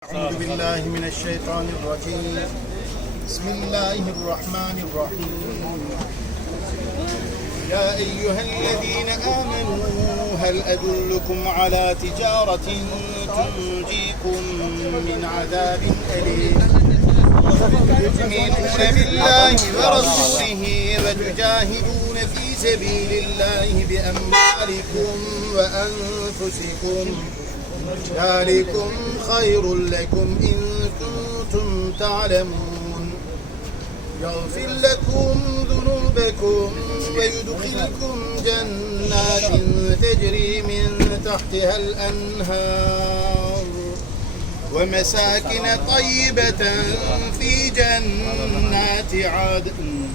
أعوذ بالله من الشيطان الرجيم. بسم الله الرحمن الرحيم. يا أيها الذين آمنوا هل أدلكم على تجارة تنجيكم من عذاب أليم؟ تؤمنون بالله ورسوله وتجاهدون في سبيل الله بأموالكم وأنفسكم. ذلكم خير لكم إن كنتم تعلمون. يغفر لكم ذنوبكم ويدخلكم جنات تجري من تحتها الأنهار. ومساكن طيبة في جنات عدن.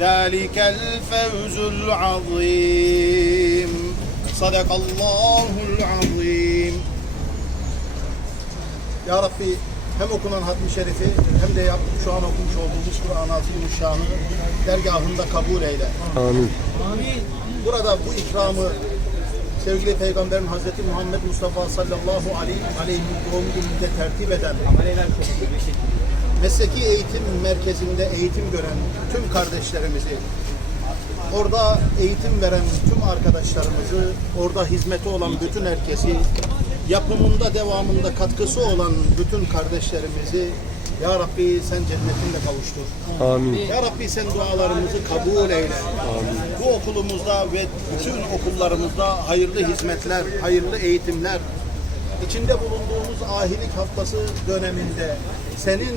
ذلك الفوز العظيم. صدق الله العظيم. Ya Rabbi hem okunan hatmi şerifi hem de yap, şu an okumuş olduğumuz Kur'an-ı Azim Şahı dergahında kabul eyle. Amin. Burada bu ikramı sevgili Peygamberin Hazreti Muhammed Mustafa sallallahu aleyhi, aleyhi doğum gününde tertip eden mesleki eğitim merkezinde eğitim gören tüm kardeşlerimizi orada eğitim veren tüm arkadaşlarımızı, orada hizmeti olan bütün herkesi, yapımında devamında katkısı olan bütün kardeşlerimizi Ya Rabbi sen cennetinde kavuştur. Amin. Ya Rabbi sen dualarımızı kabul eyle. Bu okulumuzda ve bütün okullarımızda hayırlı hizmetler, hayırlı eğitimler, içinde bulunduğumuz ahilik haftası döneminde senin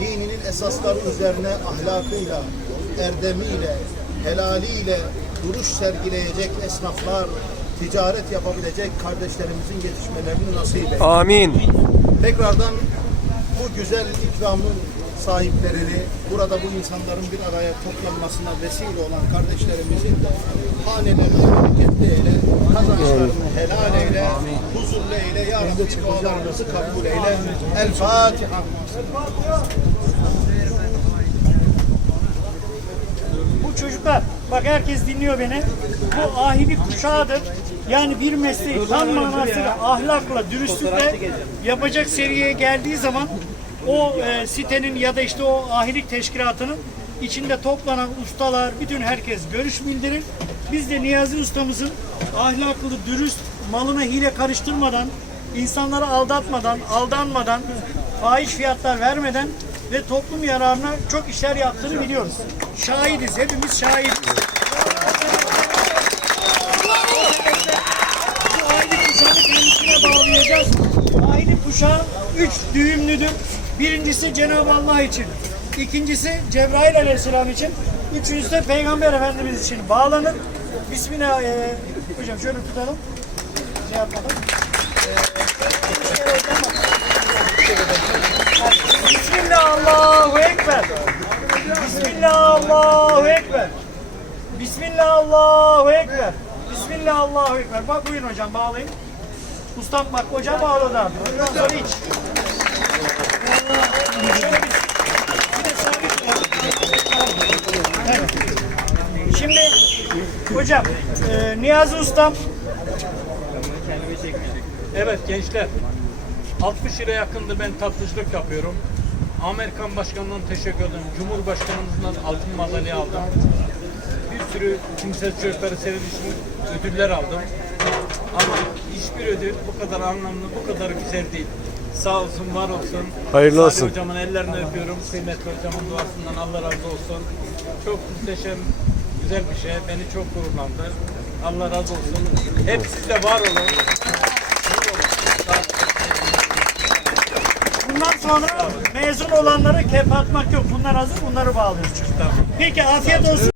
dininin esasları üzerine ahlakıyla, erdemiyle, helaliyle duruş sergileyecek esnaflar, ticaret yapabilecek kardeşlerimizin yetişmelerini nasip eyle. Amin. Tekrardan bu güzel ikramın sahiplerini, burada bu insanların bir araya toplanmasına vesile olan kardeşlerimizin hanelerini bereketli eyle, kazançlarını helal eyle, huzurlu eyle, Ya Rabbi dualarımızı kabul eyle. El Fatiha. Bu çocuklar, bak herkes dinliyor beni. Bu ahili kuşağıdır. Yani bir mesleği tam manasıyla ahlakla, dürüstlükle yapacak seviyeye geldiği zaman o e, sitenin ya da işte o ahilik teşkilatının içinde toplanan ustalar, bütün herkes görüş bildirir. Biz de Niyazi ustamızın ahlaklı, dürüst, malına hile karıştırmadan, insanları aldatmadan, aldanmadan, fahiş fiyatlar vermeden ve toplum yararına çok işler yaptığını biliyoruz. Şahidiz, hepimiz şahidiz. Bu aile kuşağını bağlayacağız. Aile kuşağı üç düğümlüdür. Birincisi Cenab-ı Allah için. İkincisi Cebrail aleyhisselam için. Üçüncüsü de Peygamber Efendimiz için bağlanır. Bismillah. e, hocam şöyle tutalım. Şey yapmadan. Bismillah Allahu Ekber. Bismillah Allahu Ekber. Bismillah Allahu Ekber. Bismillah Allahu Ekber. Bak buyurun hocam bağlayın. Ustam bak hoca bağladı abi. Sonra iç. Şimdi hocam e, Niyazi ustam Evet gençler. 60 yıla yakındır ben tatlıcılık yapıyorum. Amerikan başkanından teşekkür ederim. Cumhurbaşkanımızdan altın madalya aldım. Bir sürü kimsesiz çocukları sevdiğim için ödüller aldım. Ama hiçbir ödül bu kadar anlamlı, bu kadar güzel değil. Sağ olsun, var olsun. Hayırlı Salih olsun. hocamın ellerini öpüyorum. Kıymetli hocamın duasından Allah razı olsun. Çok muhteşem, güzel bir şey. Beni çok gururlandı. Allah razı olsun. Hep siz de var olun. Var olun. Sağ olun. Sonra mezun olanları kep atmak yok. Bunlar hazır bunları bağlıyoruz. Peki afiyet olsun.